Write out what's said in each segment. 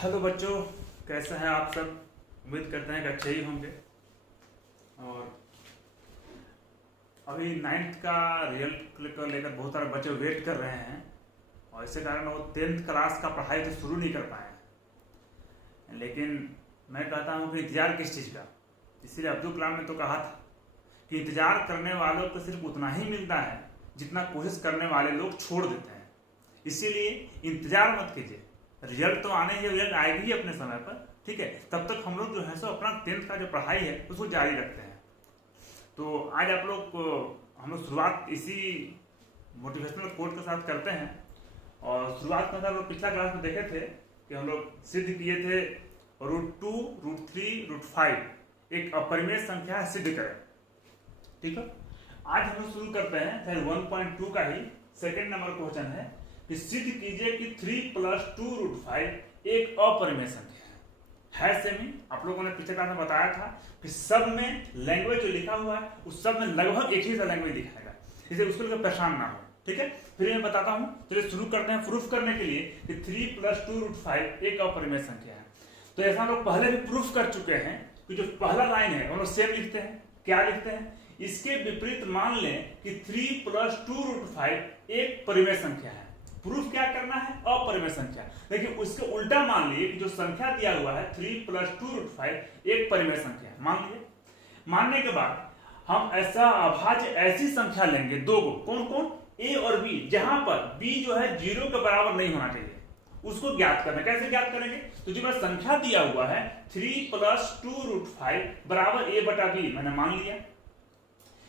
Hello बच्चों, कैसे हैं आप सब। उम्मीद करते हैं कि अच्छे ही होंगे। और अभी नाइन्थ का रिजल्ट को लेकर बहुत सारे बच्चे वेट कर रहे हैं और इसके कारण वो 10th क्लास का पढ़ाई तो शुरू नहीं कर पाए हैं। लेकिन मैं कहता हूँ कि इंतज़ार किस चीज़ का। इसीलिए अब्दुल कलाम ने तो कहा था कि इंतज़ार करने वालों को सिर्फ उतना ही मिलता है जितना कोशिश करने वाले लोग छोड़ देते हैं। इसीलिए इंतज़ार मत कीजिए, रिजल्ट तो आने ही, रिजल्ट आएगी ही अपने समय पर, ठीक है। तब तक हम लोग जो है सो अपना 10th का जो पढ़ाई है उसको जारी रखते हैं। तो आज आप लोग हम लोग शुरुआत इसी मोटिवेशनल कोट के साथ करते हैं। और शुरुआत में हम लोग पिछला क्लास में देखे थे कि हम लोग सिद्ध किए थे √2, √3, √5 एक अपरिमेय संख्या सिद्ध करें, ठीक है। आज हम लोग शुरू करते हैं फिर 1.2 का ही सेकेंड नंबर क्वेश्चन है कि सिद्ध कीजिए कि 3 + 2 √5 एक अपरिमेय संख्या है। सेमी आप लोगों ने पिछले क्लास में बताया था कि सब में लैंग्वेज जो लिखा हुआ है उस सब में लगभग एक ही सा लैंग्वेज दिखाएगा, इसलिए उसको लेकर परेशान ना हो, ठीक है। फिर मैं बताता हूं, चलिए शुरू करते हैं प्रूफ करने के लिए कि 3 + 2 √5 एक अपरिमेय संख्या है। तो ऐसा हम लोग पहले भी प्रूफ कर चुके हैं कि जो पहला लाइन है हम लोग सेम लिखते हैं। क्या लिखते हैं? इसके विपरीत मान लें कि 3 + 2 √5 एक परिमेय संख्या है। प्रूफ क्या करना है? अपरिमेय संख्या। देखिए उसके उल्टा मान लिए कि जो संख्या दिया हुआ है 3 + 2 √5 एक परिमेय संख्या है। मान लिए, मानने के बाद हम ऐसा अभाज्य ऐसी संख्या लेंगे दो को, कौन कौन? ए और बी, जहां पर बी जो है 0 के बराबर नहीं होना चाहिए, उसको ज्ञात करना। कैसे ज्ञात करेंगे? तो जो मेरा संख्या दिया हुआ है 3 + 2 √5 बराबर a/b, मैंने मान लिया।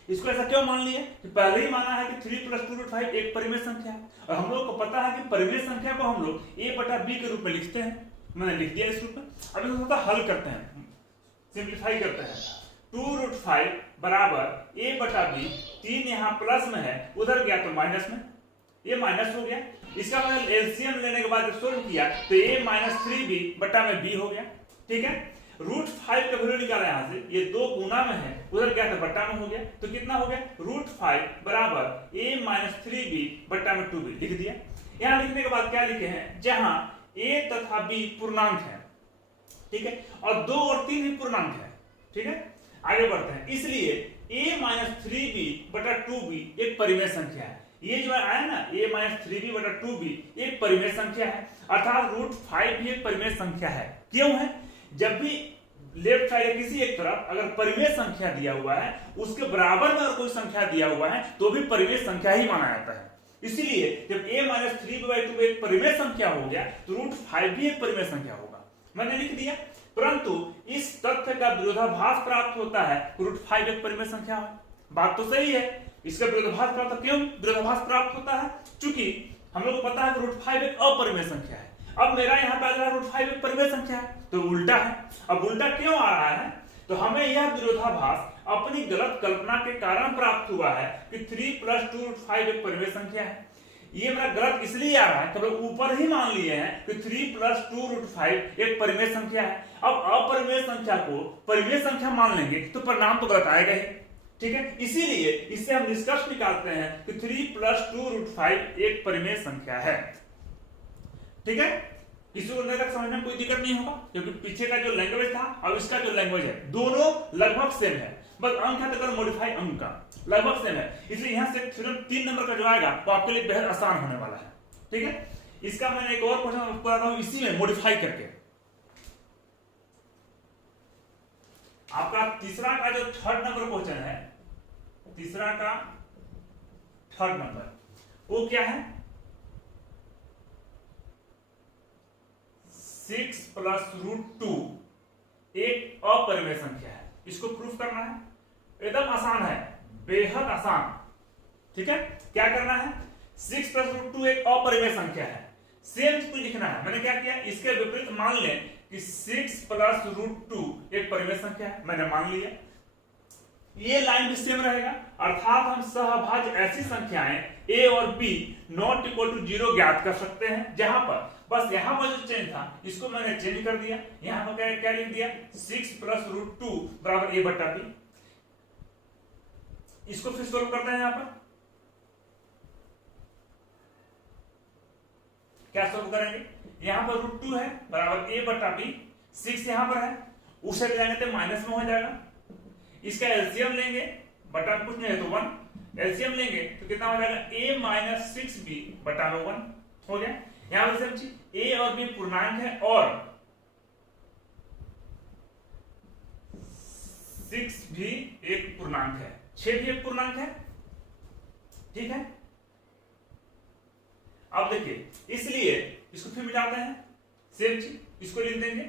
इसको ऐसा क्यों मान लिया? कि पहले ही माना है कि 3 + 2 √5 एक परिमेय संख्या है और हम लोग को पता है कि परिमेय संख्या को हम लोग a/b के रूप में लिखते हैं। मैंने लिख दिया इस रूप में। अब इसको हल करते हैं, सिंप्लीफाई करते हैं। 2 √5 बराबर a/b, 3 यहाँ प्लस में है, उधर गया तो माइनस में, ये माइनस हो गया। इसका मतलब एलसीएम लेने के बाद सोल्व किया तो a - 3b/b हो गया, ठीक है। √5 का वैल्यू निकाला यहां से, ये 2 गुना में है, उधर गया था बट्टा में हो गया, तो कितना हो गया? √5 बराबर a - 3b/2b लिख दिया। यहां लिखने के बाद क्या लिखे हैं? जहां a तथा b पूर्णांक है, ठीक है, और 2 और 3 भी पूर्णांक है, ठीक है। आगे बढ़ते हैं। इसलिए a - 3b/2b एक परिमेय संख्या है। ये जो आया ना a - 3b/2b एक परिमेय संख्या है, अर्थात √5 भी एक परिमेय संख्या है। क्यों है? जब भी लेफ्ट साइड किसी एक तरफ अगर परिमेय संख्या दिया हुआ है, उसके बराबर में अगर कोई संख्या दिया हुआ है तो भी परिमेय संख्या ही माना जाता है। इसीलिए जब a - 3b/2 एक परिमेय संख्या हो गया तो √5 भी एक परिमेय संख्या होगा। मैंने लिख दिया, परंतु इस तथ्य का विरोधाभास प्राप्त होता है √5 एक परिमेय संख्या हो। बात तो सही है, इसका विरोधाभास प्राप्त, क्यों विरोधाभास प्राप्त होता है? चूंकि हम लोग को पता है कि √5 एक अपरिमेय संख्या है। अब मेरा यहाँ पे आ रहा है √5 एक परिमेय संख्या है, तो उल्टा है। अब उल्टा क्यों आ रहा है? तो हमें यह विरोधाभास अपनी गलत कल्पना के कारण प्राप्त हुआ है कि 3 + 2 √5 एक परिमेय संख्या है। ये मेरा गलत इसलिए आ रहा है कि ऊपर ही मान लिए हैं कि 3 + 2 √5 एक परिमेय संख्या है। अब अपरिमेय संख्या को परिमेय संख्या मान लेंगे तो परिणाम तो गलत आएगा ही, ठीक है। इसीलिए इससे हम निष्कर्ष निकालते हैं कि 3 + 2 √5 एक परिमेय संख्या है, ठीक है। इसी को लेकर समझने में कोई दिक्कत नहीं होगा, क्योंकि पीछे का जो लैंग्वेज था और इसका जो लैंग्वेज है दोनों लगभग सेम है, बस अंक है तो मॉडिफाई अंक का लगभग सेम है। इसलिए यहां से सिर्फ 3 नंबर का जो आएगा वो आपके लिए बेहद आसान होने वाला है, ठीक है। इसका मैंने एक और क्वेश्चन कराता हूं इसी में मॉडिफाई करके। आपका तीसरा का जो 3rd नंबर क्वेश्चन है, तीसरा का 3rd नंबर, वो क्या है? 6 + √2 एक अपरिमेय संख्या है। इसको प्रूफ करना है, एकदम आसान है, बेहद आसान, ठीक है। क्या करना है? 6 + √2 एक अपरिमेय संख्या है, सेम कुछ लिखना है। मैंने क्या किया? इसके विपरीत मान लें कि 6 + √2 एक परिमेय संख्या है, मैंने मान लिया। ये लाइन भी सेम रहेगा, अर्थात हम सहअभाज्य ऐसी संख्याएं a और b ≠ 0 ज्ञात कर सकते हैं, जहां पर बस यहां पर जो चेंज था इसको मैंने चेंज कर दिया। यहां पर क्या लिख दिया? 6 + √2 बराबर a/b। इसको फिर सोल्व करते हैं। यहां पर क्या सोल्व करेंगे? यहाँ पर √2 है बराबर a बटा b, 6 यहाँ पर है, उसे ले जाएंगे तो माइनस में हो जाएगा। इसका एलसीएम लेंगे, बटा कुछ नहीं है तो 1, एलसीएम लेंगे तो कितना हो जाएगा a माइनस 6b बटा 1 हो गया। यहाँ पर समझिए a और b पूर्णांक है और 6 भी एक पूर्णांक है, 6 भी एक पूर्णांक है, ठीक है। अब देखिए इसलिए इसको फिर मिटाते हैं, सेम चीज इसको लिख देंगे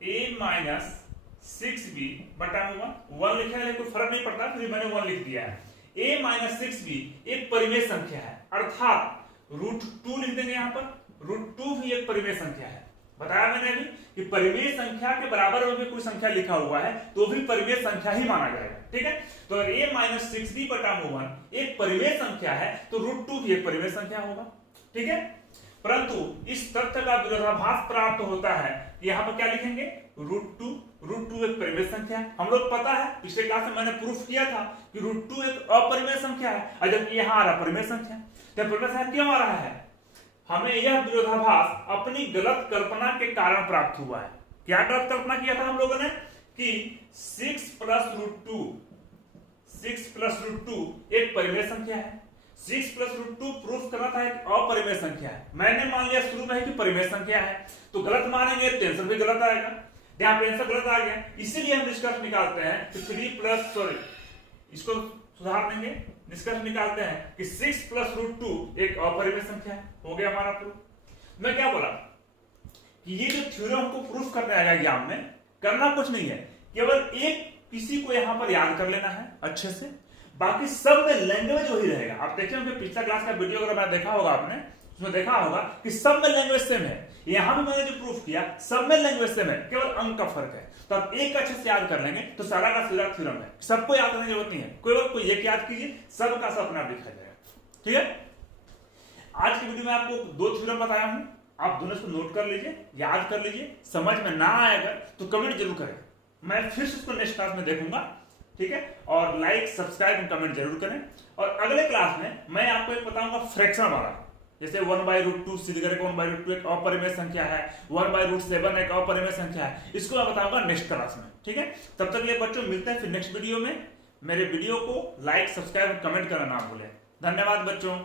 a माइनस 6b बटा 1 लिखा है, कोई फर्क नहीं पड़ता, फिर मैंने 1 लिख दिया है। a माइनस 6b एक परिमेय संख्या है, अर्थात √2 लिख देंगे यहाँ पर, √2 भी एक परिमेय संख्या है। बताया मैंने अभी कि परिमेय संख्या के बराबर में भी कोई संख्या लिखा हुआ है तो भी परिमेय संख्या ही माना जाएगा, ठीक है। तो अगर a माइनस 6b बटा 1 एक परिमेय संख्या है तो √2 भी एक परिमेय संख्या होगा, ठीक है। परंतु इस तथ्य का विरोधाभास प्राप्त होता है, यहाँ पर क्या लिखेंगे √2 एक परिमेय संख्या है। हम लोग पता है पिछले क्लास में मैंने प्रूफ किया था कि √2 एक अपरिमेय संख्या है, और जबकि यहाँ आ रहा परिमेय संख्या, तो परिमेय संख्या क्यों आ रहा है? हमें यह विरोधाभास अपनी गलत कल्पना के कारण प्राप्त हुआ है। क्या गलत कल्पना किया था हम लोगों ने कि 6 प्लस √2 एक परिमेय संख्या है, 6 प्लस √2 प्रूफ करना था एक अपरिमेय संख्या है। मैंने मान लिया शुरू में कि परिमेय संख्या है, तो गलत मानेंगे तो आंसर भी गलत आएगा, यहाँ पे आंसर गलत आ गया। इसीलिए हम निष्कर्ष निकालते हैं कि इसको सुधार देंगे, निष्कर्ष निकालते हैं कि 6 प्लस √2 एक अपरिमेय संख्या है। हो गया हमारा प्रूफ। मैं क्या बोला कि ये जो थ्योरम को प्रूफ करने आएगा एग्जाम में, करना कुछ नहीं है, केवल एक किसी को यहां पर याद कर लेना है अच्छे से, बाकी सब में लैंग्वेज वही रहेगा। आप देखिए उनके पिछला क्लास का वीडियो अगर मैं देखा होगा आपने, उसमें देखा होगा कि सब में लैंग्वेज सेम है। यहां भी मैंने जो प्रूफ किया सब में लैंग्वेज सेम है, केवल अंक का फर्क है। तो आप एक अच्छे से याद कर लेंगे तो सारा का सारा थ्योरम है, सबको याद करने की जरूरत नहीं है, कोई एक याद कीजिए, सबका सब अपने आप लिखा जाएगा, ठीक है। आज की वीडियो में आपको 2 थ्योरम बताया हूं, आप दोनों इसको नोट कर लीजिए, याद कर लीजिए। समझ में ना आएगा तो कमेंट जरूर करें, मैं फिर से उसको नेक्स्ट क्लास में देखूंगा, ठीक है। और लाइक सब्सक्राइब एंड कमेंट जरूर करें। और अगले क्लास में मैं आपको एक बताऊंगा फ्रैक्शन वाला, जैसे 1/√2 सीधे करके 1/√2 एक अपरिमेय संख्या है, 1/√7 एक अपरिमेय संख्या है, इसको मैं बताऊंगा नेक्स्ट क्लास में, ठीक है। तब तक के लिए बच्चों मिलते हैं फिर नेक्स्ट वीडियो में। मेरे वीडियो को लाइक सब्सक्राइब कमेंट करना ना भूलें। धन्यवाद बच्चों।